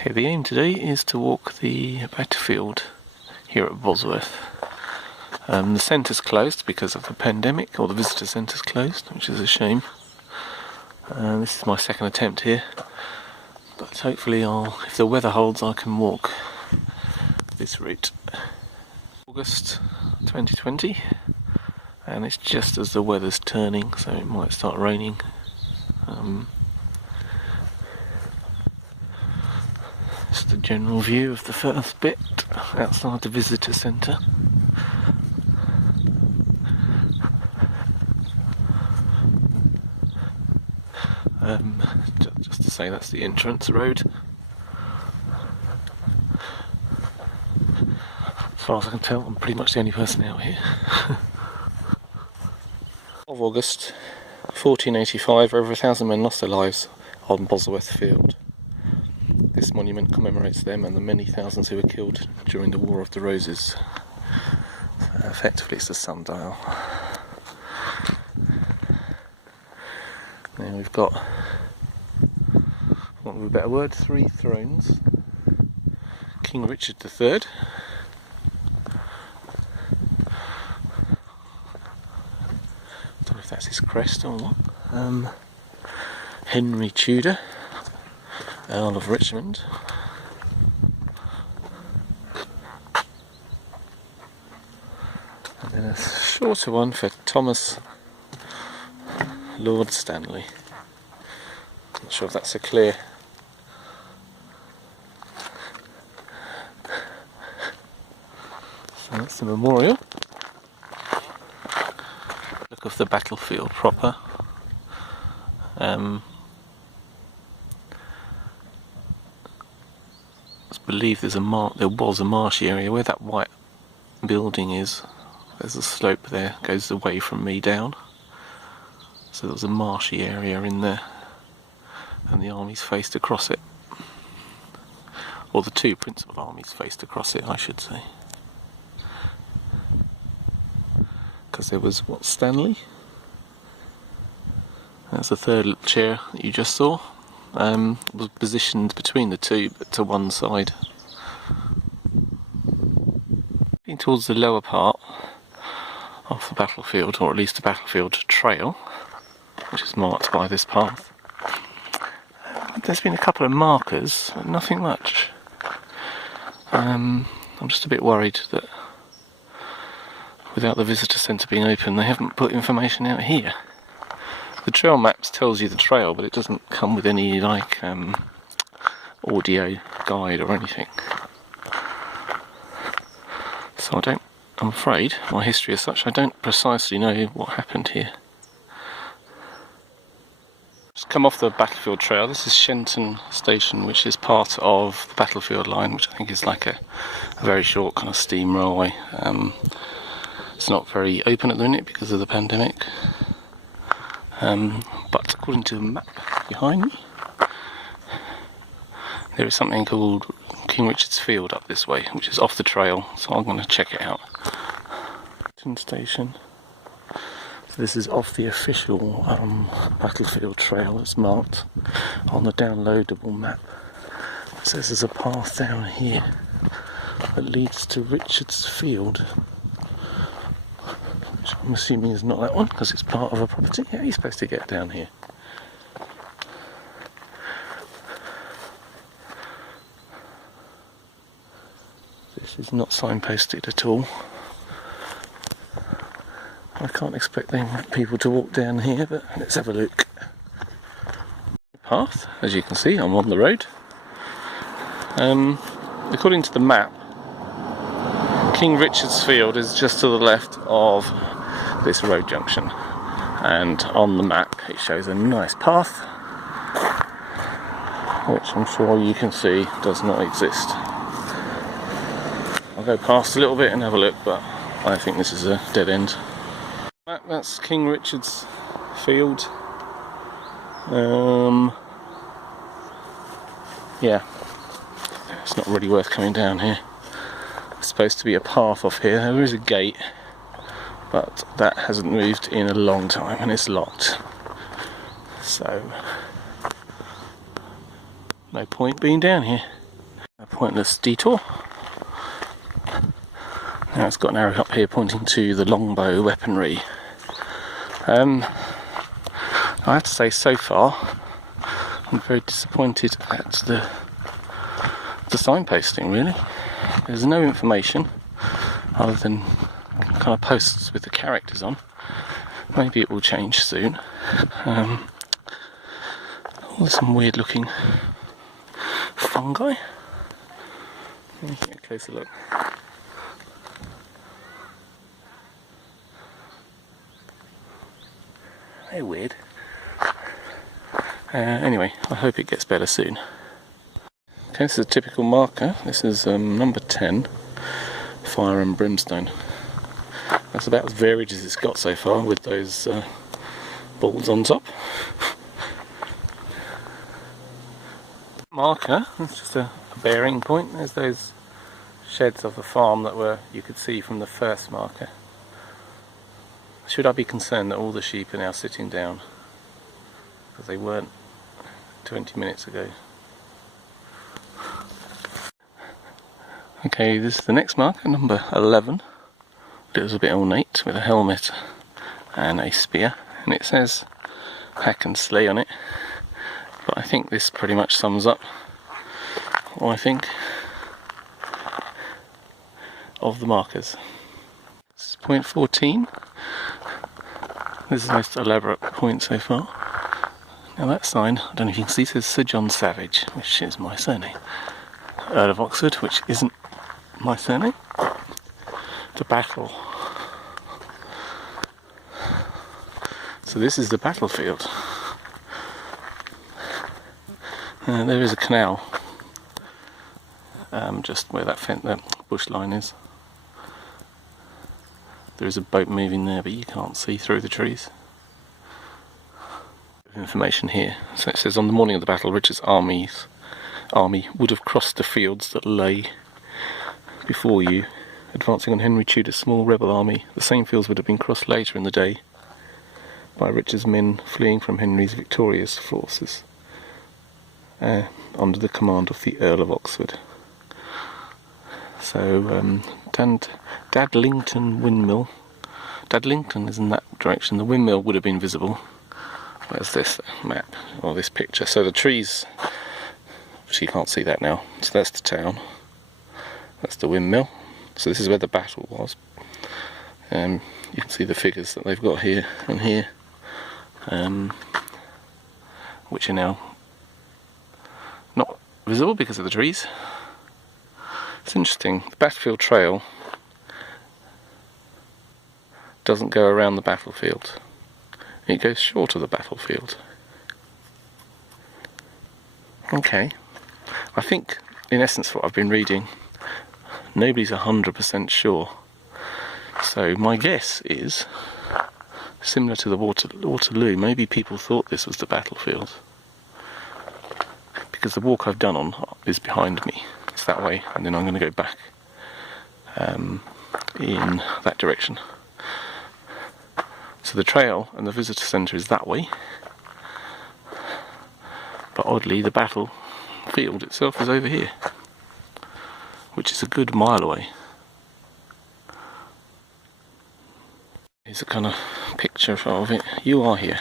Okay, the aim today is to walk the battlefield here at Bosworth. The centre's closed because of the pandemic, or the visitor centre's closed, which is a shame. This is my second attempt here, but hopefully if the weather holds, I can walk this route. August 2020, and it's just as the weather's turning, so it might start raining. Just the general view of the first bit outside the visitor centre. Just to say, that's the entrance road. As far as I can tell, I'm pretty much the only person out here. Of August 1485, over 1,000 men lost their lives on Bosworth Field. This monument commemorates them and the many thousands who were killed during the War of the Roses. Effectively, it's a sundial. Now we've got, for want of a better word, 3 thrones. King Richard III, don't know if that's his crest or what. Henry Tudor, Earl of Richmond, and then a shorter one for Thomas Lord Stanley. Not sure if that's a clear. So that's the memorial. Look of the battlefield proper. I believe there was a marshy area where that white building is. There's a slope there, goes away from me down. So there was a marshy area in there, and the armies faced across it. Or the 2 principal armies faced across it, I should say. Because there was, what, Stanley? That's the third little chair that you just saw. Was positioned between the 2, but to one side. Heading towards the lower part of the battlefield, or at least the battlefield trail, which is marked by this path. There's been a couple of markers, but nothing much. I'm just a bit worried that without the visitor centre being open, they haven't put information out here. The trail maps tells you the trail, but it doesn't come with any audio guide or anything. So I'm afraid, my history is such, I don't precisely know what happened here. Just come off the battlefield trail. This is Shenton Station, which is part of the battlefield line, which I think is like a very short kind of steam railway. It's not very open at the minute because of the pandemic. But according to the map behind me, there is something called King Richard's Field up this way, which is off the trail, so I'm going to check it out. Shenton Station. So this is off the official battlefield trail that's marked on the downloadable map. It says there's a path down here that leads to Richard's Field, which I'm assuming is not that one because it's part of a property. How are you supposed to get down here? This is not signposted at all. I can't expect people to walk down here, but let's have a look. Path, as you can see, I'm on the road. According to the map, King Richard's Field is just to the left of this road junction, and on the map it shows a nice path, which I'm sure you can see does not exist. I'll go past a little bit and have a look, but I think this is a dead end. That's King Richard's Field. Yeah, it's not really worth coming down here. There's supposed to be a path off here. There is a gate, but that hasn't moved in a long time and it's locked. So, no point being down here. A pointless detour. Now it's got an arrow up here pointing to the Longbow weaponry. I have to say, so far I'm very disappointed at the signposting, really. There's no information other than kind of posts with the characters on. Maybe it will change soon. There's some weird looking fungi. Let me get a closer look. They're weird. Anyway, I hope it gets better soon. Okay, this is a typical marker. This is number 10, Fire and Brimstone. That's about as varied as it's got so far, with those balls on top. Marker, that's just a bearing point. There's those sheds of the farm that you could see from the first marker. Should I be concerned that all the sheep are now sitting down? Because they weren't 20 minutes ago. Okay, this is the next marker, number 11. It was a bit ornate with a helmet and a spear, and it says hack and slay on it. But I think this pretty much sums up what I think of the markers. This is point 14. This is the most elaborate point so far. Now that sign, I don't know if you can see, says Sir John Savage, which is my surname. Earl of Oxford, which isn't my surname. The battle. So this is the battlefield. There is a canal, just where that bush line is. There is a boat moving there, but you can't see through the trees. Information here. So it says, on the morning of the battle, Richard's army would have crossed the fields that lay before you, advancing on Henry Tudor's small rebel army. The same fields would have been crossed later in the day by Richard's men fleeing from Henry's victorious forces, under the command of the Earl of Oxford. So, Dadlington Windmill. Dadlington is in that direction. The windmill would have been visible. Where's this map, or this picture? So the trees, you can't see that now. So that's the town. That's the windmill. So this is where the battle was. You can see the figures that they've got here and here, which are now not visible because of the trees. It's interesting, the battlefield trail doesn't go around the battlefield. It goes short of the battlefield. Okay. I think, in essence, what I've been reading, nobody's 100% sure. So my guess is, similar to the Waterloo, maybe people thought this was the battlefield. Because the walk I've done on is behind me. It's that way, and then I'm going to go back in that direction. So the trail and the visitor centre is that way, but oddly the battlefield itself is over here, which is a good mile away. Here's a kind of picture of it. You are here.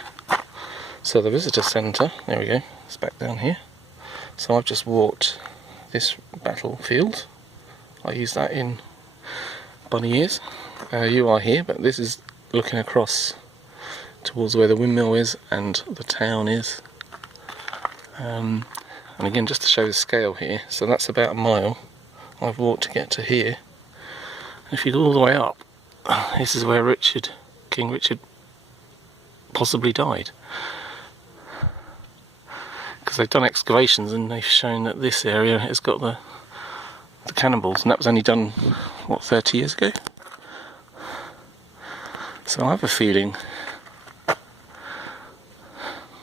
So the visitor centre, there we go, it's back down here. So I've just walked this battlefield. I use that in bunny ears. You are here, but this is looking across towards where the windmill is and the town is. And again, just to show the scale here, so that's about a mile I've walked to get to here. And if you go all the way up, this is where King Richard possibly died. Because they've done excavations and they've shown that this area has got the cannonballs, and that was only done, what, 30 years ago? So I have a feeling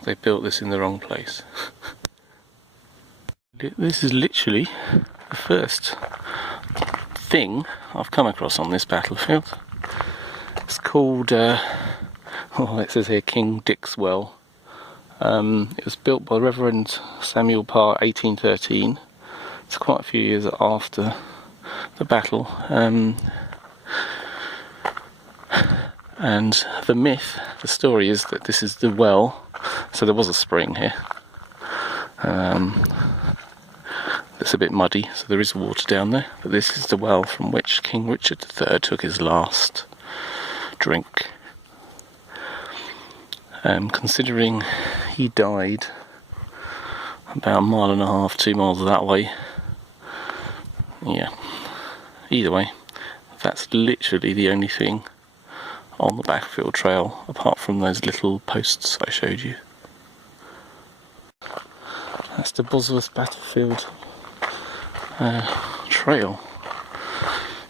they built this in the wrong place. This is literally the first thing I've come across on this battlefield. It's called, it says here King Dick's Well. It was built by Reverend Samuel Parr, 1813, It's quite a few years after the battle. And the myth, the story is that this is the well, so there was a spring here. It's a bit muddy, so there is water down there, but this is the well from which King Richard III took his last drink. Considering he died about 1.5 miles, 2 miles that way, yeah, either way, that's literally the only thing on the battlefield trail apart from those little posts I showed you. That's the Bosworth battlefield trail.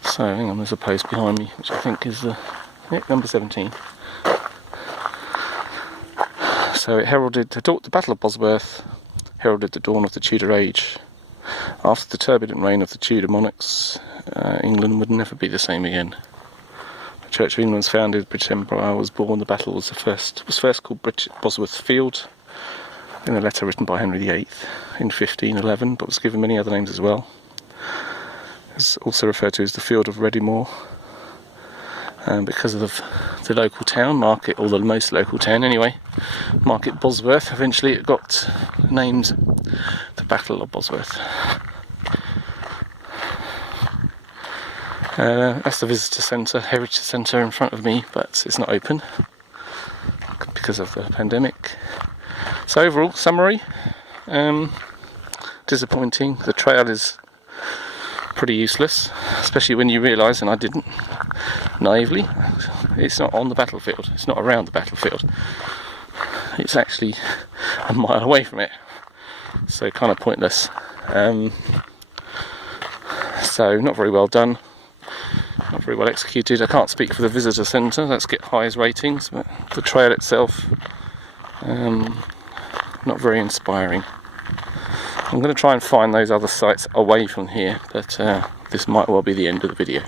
So hang on, there's a post behind me which I think is number 17. So it heralded the Battle of Bosworth, heralded the dawn of the Tudor age. After the turbulent reign of the Tudor monarchs, England would never be the same again. The Church of England was founded, British Empire was born. The battle was first called Bosworth Field, in a letter written by Henry VIII in 1511, but was given many other names as well. It's also referred to as the Field of Readymore, because of the local town, Market, or the most local town anyway, Market Bosworth. Eventually it got named the Battle of Bosworth. That's the visitor centre, heritage centre in front of me, but it's not open because of the pandemic. So overall, summary, disappointing. The trail is pretty useless, especially when you realise, and I didn't, naively, it's not on the battlefield, it's not around the battlefield, it's actually a mile away from it, so kind of pointless. So not very well done, not very well executed. I can't speak for the visitor centre, let's get highest ratings, but the trail itself, not very inspiring. I'm going to try and find those other sites away from here, but this might well be the end of the video.